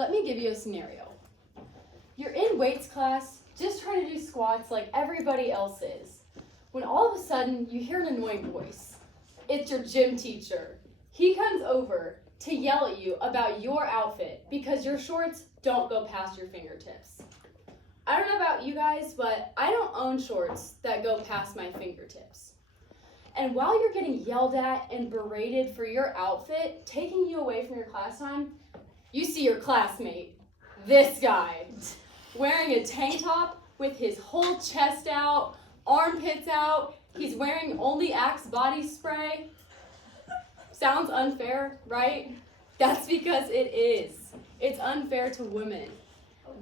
Let me give you a scenario. You're in weights class, just trying to do squats like everybody else is, when all of a sudden you hear an annoying voice. It's your gym teacher. He comes over to yell at you about your outfit because your shorts don't go past your fingertips. I don't know about you guys, but I don't own shorts that go past my fingertips. And while you're getting yelled at and berated for your outfit, taking you away from your class time, you see your classmate, this guy, wearing a tank top with his whole chest out, armpits out. He's wearing only Axe body spray. Sounds unfair, right? That's because it is. It's unfair to women.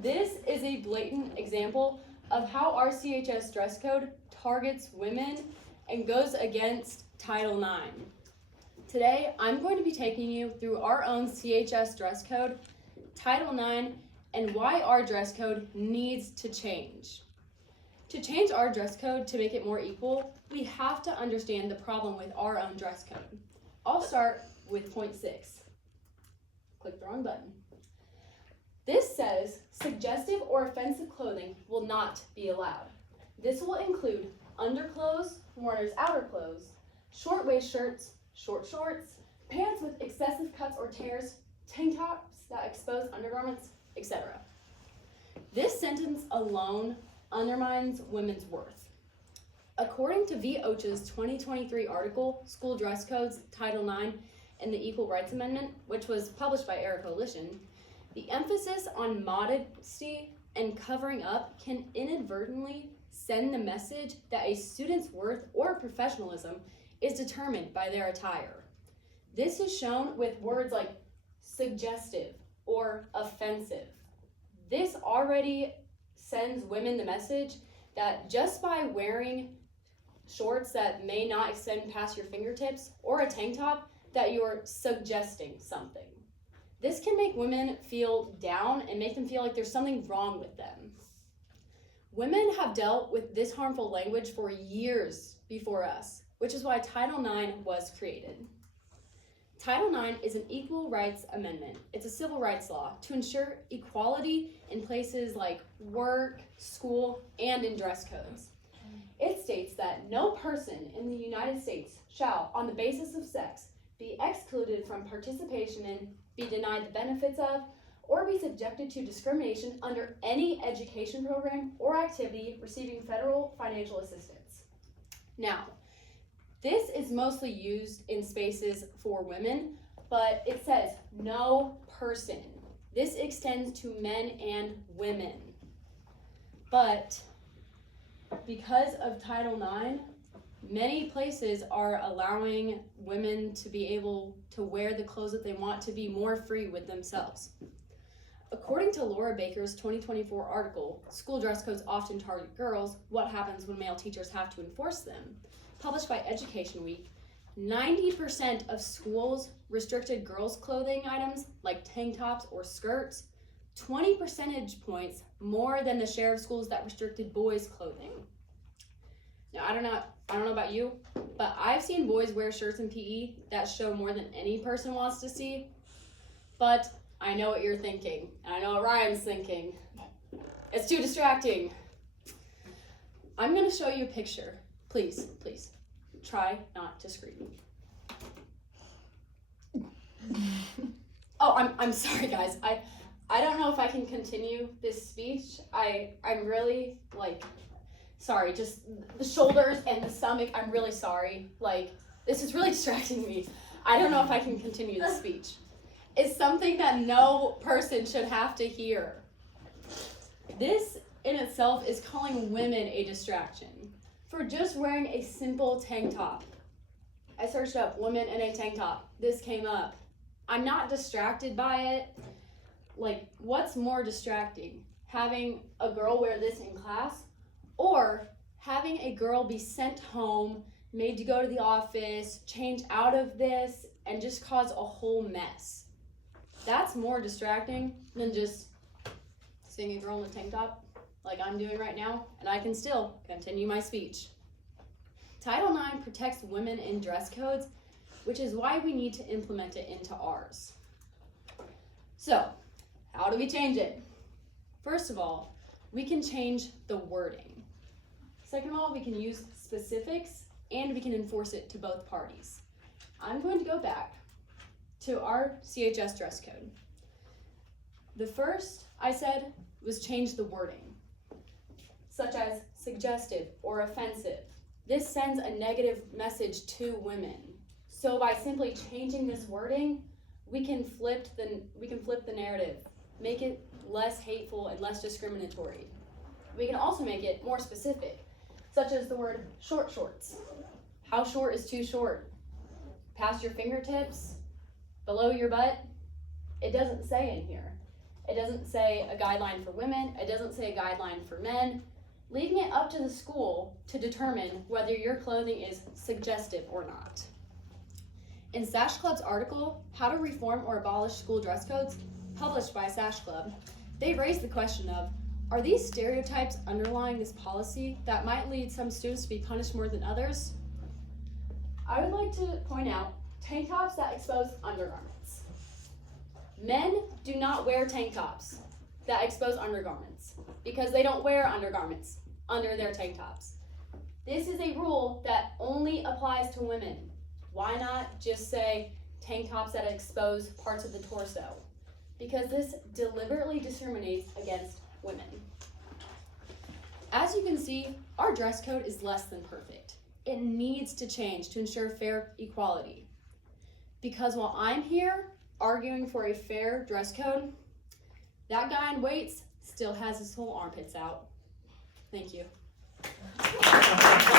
This is a blatant example of how our CHS dress code targets women and goes against Title IX. Today, I'm going to be taking you through our own CHS dress code, Title IX, and why our dress code needs to change. To change our dress code to make it more equal, we have to understand the problem with our own dress code. I'll start with point 6. Click the wrong button. This says suggestive or offensive clothing will not be allowed. This will include underclothes worn as outer clothes, short waist shirts, short shorts, pants with excessive cuts or tears, tank tops that expose undergarments, etc. This sentence alone undermines women's worth. According to V. Ocha's 2023 article, School Dress Codes, Title IX, and the Equal Rights Amendment, which was published by Era Coalition, the emphasis on modesty and covering up can inadvertently send the message that a student's worth or professionalism is determined by their attire. This is shown with words like suggestive or offensive. This already sends women the message that just by wearing shorts that may not extend past your fingertips or a tank top, that you're suggesting something. This can make women feel down and make them feel like there's something wrong with them. Women have dealt with this harmful language for years before us, which is why Title IX was created. Title IX is an equal rights amendment. It's a civil rights law to ensure equality in places like work, school, and in dress codes. It states that no person in the United States shall, on the basis of sex, be excluded from participation in, be denied the benefits of, or be subjected to discrimination under any education program or activity receiving federal financial assistance. Now, this is mostly used in spaces for women, but it says no person. This extends to men and women. But because of Title IX, many places are allowing women to be able to wear the clothes that they want, to be more free with themselves. According to Laura Baker's 2024 article, School Dress Codes Often Target Girls, What Happens When Male Teachers Have to Enforce Them, published by Education Week, 90% of schools restricted girls' clothing items like tank tops or skirts, 20 percentage points more than the share of schools that restricted boys' clothing. Now, I don't know about you, but I've seen boys wear shirts in PE that show more than any person wants to see. But I know what you're thinking, and I know what Ryan's thinking. It's too distracting. I'm gonna show you a picture. Please, try not to scream. Oh, I'm sorry, guys. I don't know if I can continue this speech. I'm really, sorry, just the shoulders and the stomach, I'm really sorry. This is really distracting me. I don't know if I can continue the speech. It's something that no person should have to hear. This in itself is calling women a distraction for just wearing a simple tank top. I searched up women in a tank top. This came up. I'm not distracted by it. What's more distracting? Having a girl wear this in class, or having a girl be sent home, made to go to the office, change out of this, and just cause a whole mess? That's more distracting than just seeing a girl in a tank top like I'm doing right now, and I can still continue my speech. Title IX protects women in dress codes, which is why we need to implement it into ours. So, How do we change it? First of all, we can change the wording. Second of all, we can use specifics and we can enforce it to both parties. I'm going to go back to our CHS dress code. The first I said was change the wording, such as suggestive or offensive. This sends a negative message to women. So by simply changing this wording, we can flip the narrative, make it less hateful and less discriminatory. We can also make it more specific, such as the word short shorts. How short is too short? Past your fingertips? Below your butt? It doesn't say in here. It doesn't say a guideline for women. It doesn't say a guideline for men. Leaving it up to the school to determine whether your clothing is suggestive or not. In Sash Club's article, How to Reform or Abolish School Dress Codes, published by Sash Club, they raised the question of, are these stereotypes underlying this policy that might lead some students to be punished more than others? I would like to point out tank tops that expose undergarments. Men do not wear tank tops that expose undergarments because they don't wear undergarments under their tank tops. This is a rule that only applies to women. Why not just say tank tops that expose parts of the torso? Because this deliberately discriminates against women. As you can see, our dress code is less than perfect. It needs to change to ensure fair equality. Because while I'm here arguing for a fair dress code, that guy in weights still has his whole armpits out. Thank you.